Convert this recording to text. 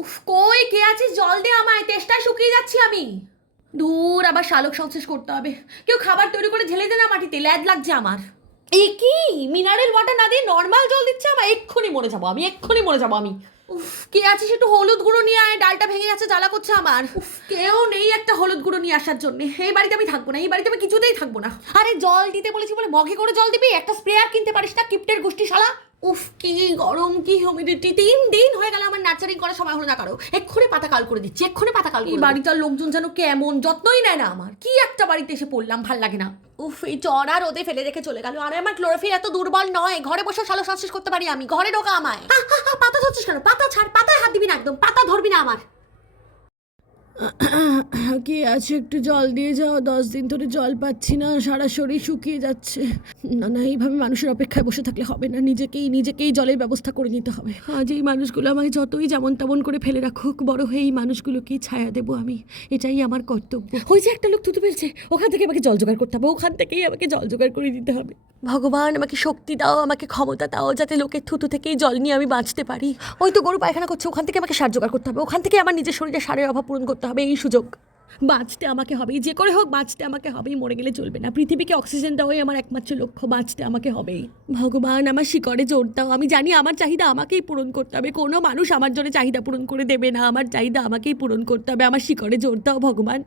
উফ, কই কে আছিস? জল দে আমায়, তেষ্টায় শুকিয়ে যাচ্ছি আমি। ধুর, আবার শালক সংশ্লেষ করতে হবে। কেউ খাবার তৈরি করে ঢেলে দে না মাটিতে, ল্যাদ লাগছে আমার। এ কি মিনারেল ওয়াটার না দিয়ে নর্মাল জল দিচ্ছে আমায়? এক্ষুনি মরে যাবো আমি, এক্ষুনি মরে যাবো আমি। উফ, কে আছিস? একটু হলুদ গুঁড়ো নিয়ে আয়, ডালটা ভেঙে যাচ্ছে, জ্বালা করছে আমার। উফ, কেউ নেই একটা হলুদ গুঁড়ো নিয়ে আসার জন্য। এই বাড়িতে আমি থাকবো না, এই বাড়িতে আমি কিছুতেই থাকবো না। আরে জল দিতে বলেছি বলে মগে করে জল দিবি? একটা স্প্রেয়ার কিনতে পারিস না? কিপ্টের গোষ্ঠী শালা। উফ, কি গরম, কি হিউমিডিটি! 3 দিন হয়ে গেল আমার নার্সারিং করার সময় হলো না কারো। এক্ষুনি পাতা কাল করে দিচ্ছি, এক্ষুনি পাতা কাল। এই বাড়িটার লোকজন যেন কেমন যত্নই নেয় না আমার। কি একটা বাড়িতে এসে পড়লাম, ভাল লাগে না। উফ, এই চড়া রোদে ফেলে রেখে চলে গেল। আরে আমার ক্লোরোফিল এত দুর্বল নয়, ঘরে বসে শালো সংশ্লেষ করতে পারি আমি। ঘরে ঢোকা আমায়। পাতা ধরছিস কেন? পাতা ছাড়, পাতায় হাত দিবি না একদম, পাতা ধরবি না আমার। কে আছে একটু জল দিয়ে যাও, 10 দিন ধরে জল পাচ্ছি না, সারা শরীর শুকিয়ে যাচ্ছে। না না, এইভাবে মানুষের অপেক্ষায় বসে থাকলে হবে না, নিজেকেই জলের ব্যবস্থা করে নিতে হবে। আজ এই মানুষগুলো আমায় যতই যেমন তেমন করে ফেলে রাখুক, বড় হয়ে এই মানুষগুলোকেই ছায়া দেবো আমি, এটাই আমার কর্তব্য। ওই যে একটা লোক থুতু ফেলছে, ওখান থেকে আমাকে জল জোগাড় করতে হবে, ওখান থেকেই আমাকে জল জোগাড় করে দিতে হবে। ভগবান, আমাকে শক্তি দাও, আমাকে ক্ষমতা দাও, যাতে লোকের থুতু থেকেই জল নিয়ে আমি বাঁচতে পারি। ওই তো গরু পায়খানা করছে, ওখান থেকে আমাকে সার জোগাড় করতে হবে, ওখান থেকে আমার নিজের শরীরে সারের অভাব পূরণ করতে হবে। এই সুযোগ বাঁচতে আমাকে হবেই, যে করে হোক বাঁচতে আমাকে হবেই, মরে গেলে চলবে না। পৃথিবীকে অক্সিজেন দেওয়াই আমার একমাত্র লক্ষ্য, বাঁচতে আমাকে হবেই। ভগবান, আমার শিকড়ে জোর দাও। আমি জানি আমার চাহিদা আমাকেই পূরণ করতে হবে, কোনো মানুষ আমার জন্য চাহিদা পূরণ করে দেবে না। আমার চাহিদা আমাকেই পূরণ করতে হবে, আমার শিকড়ে জোর দাও ভগবান।